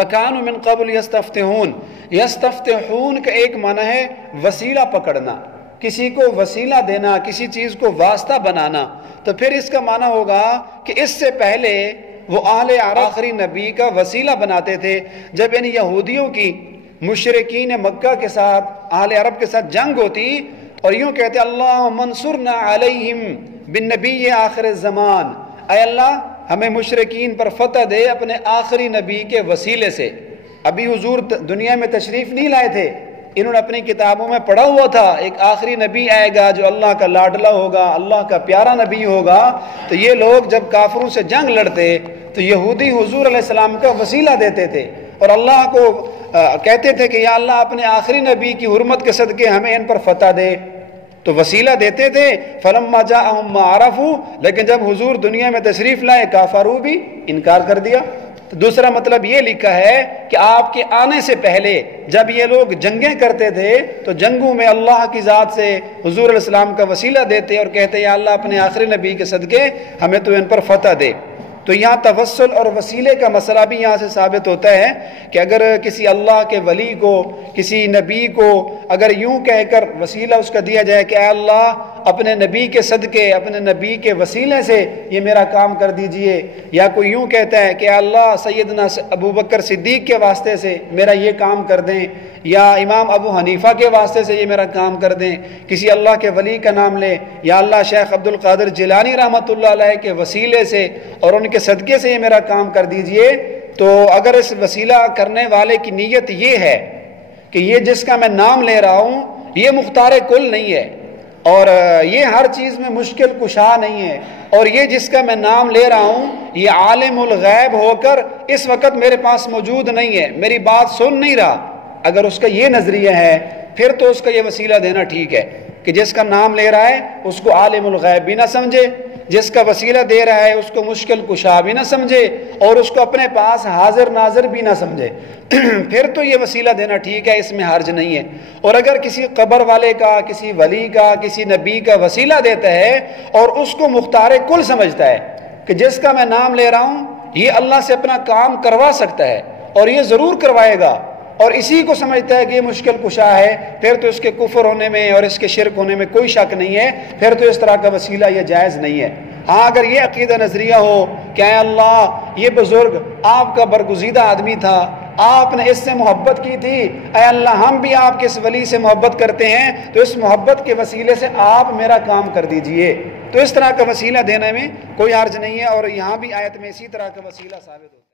وَكَانُوا مِن قَبْلُ يَسْتَفْتِحُونَ۔ یستفتحون کا ایک معنی ہے وسیلہ پکڑنا، کسی کو وسیلہ دینا، کسی چیز کو واسطہ بنانا۔ تو پھر اس کا معنی ہوگا کہ اس سے پہلے وہ اہل عرب آخری نبی کا وسیلہ بناتے تھے۔ جب ان یہودیوں کی مشرکین مکہ کے ساتھ اہل عرب کے ساتھ جنگ ہوتی اور یوں کہتے اللہم انصرنا علیہم بالنبی آخر الزمان، اے اللہ ہمیں مشرکین پر فتح دے اپنے آخری نبی کے وسیلے سے۔ ابھی حضور دنیا میں تشریف نہیں لائے تھے، انہوں نے اپنی کتابوں میں پڑھا ہوا تھا ایک آخری نبی آئے گا جو اللہ کا لاڈلا ہوگا، اللہ کا پیارا نبی ہوگا۔ تو یہ لوگ جب کافروں سے جنگ لڑتے تو یہودی حضور علیہ السلام کا وسیلہ دیتے تھے اور اللہ کو کہتے تھے کہ یا اللہ اپنے آخری نبی کی حرمت کے صدقے ہمیں ان پر فتح دے، تو وسیلہ دیتے تھے۔ فلما جاءہم ما عرفوا، لیکن جب حضور دنیا میں تشریف لائے کافروں بھی انکار کر دیا۔ تو دوسرا مطلب یہ لکھا ہے کہ آپ کے آنے سے پہلے جب یہ لوگ جنگیں کرتے تھے تو جنگوں میں اللہ کی ذات سے حضور علیہ السلام کا وسیلہ دیتے اور کہتے یا اللہ اپنے آخری نبی کے صدقے ہمیں تو ان پر فتح دے۔ تو یہاں توسل اور وسیلے کا مسئلہ بھی یہاں سے ثابت ہوتا ہے کہ اگر کسی اللہ کے ولی کو، کسی نبی کو اگر یوں کہہ کر وسیلہ اس کا دیا جائے کہ اے اللہ اپنے نبی کے صدقے، اپنے نبی کے وسیلے سے یہ میرا کام کر دیجئے، یا کوئی یوں کہتا ہے کہ اے اللہ سیدنا ابوبکر صدیق کے واسطے سے میرا یہ کام کر دیں، یا امام ابو حنیفہ کے واسطے سے یہ میرا کام کر دیں، کسی اللہ کے ولی کا نام لے، یا اللہ شیخ عبد القادر جیلانی رحمۃ اللہ علیہ کے وسیلے سے اور ان کے صدقے سے یہ میرا کام کر دیجئے، تو اگر اس وسیلہ کرنے والے کی نیت یہ ہے کہ یہ جس کا میں نام لے رہا ہوں یہ مختار کل نہیں ہے اور یہ ہر چیز میں مشکل کشا نہیں ہے، اور یہ جس کا میں نام لے رہا ہوں یہ عالم الغیب ہو کر اس وقت میرے پاس موجود نہیں ہے، میری بات سن نہیں رہا، اگر اس کا یہ نظریہ ہے پھر تو اس کا یہ وسیلہ دینا ٹھیک ہے کہ جس کا نام لے رہا ہے اس کو عالم الغیب بھی نہ سمجھے، جس کا وسیلہ دے رہا ہے اس کو مشکل کشا بھی نہ سمجھے، اور اس کو اپنے پاس حاضر ناظر بھی نہ سمجھے، پھر تو یہ وسیلہ دینا ٹھیک ہے، اس میں حرج نہیں ہے۔ اور اگر کسی قبر والے کا، کسی ولی کا، کسی نبی کا وسیلہ دیتا ہے اور اس کو مختار کل سمجھتا ہے کہ جس کا میں نام لے رہا ہوں یہ اللہ سے اپنا کام کروا سکتا ہے اور یہ ضرور کروائے گا، اور اسی کو سمجھتا ہے کہ یہ مشکل کشا ہے، پھر تو اس کے کفر ہونے میں اور اس کے شرک ہونے میں کوئی شک نہیں ہے، پھر تو اس طرح کا وسیلہ یہ جائز نہیں ہے۔ ہاں اگر یہ عقیدہ نظریہ ہو کہ اے اللہ یہ بزرگ آپ کا برگزیدہ آدمی تھا، آپ نے اس سے محبت کی تھی، اے اللہ ہم بھی آپ کے اس ولی سے محبت کرتے ہیں تو اس محبت کے وسیلے سے آپ میرا کام کر دیجئے، تو اس طرح کا وسیلہ دینے میں کوئی حرج نہیں ہے، اور یہاں بھی آیت میں اسی طرح کا وسیلہ ثابت ہوتا ہے۔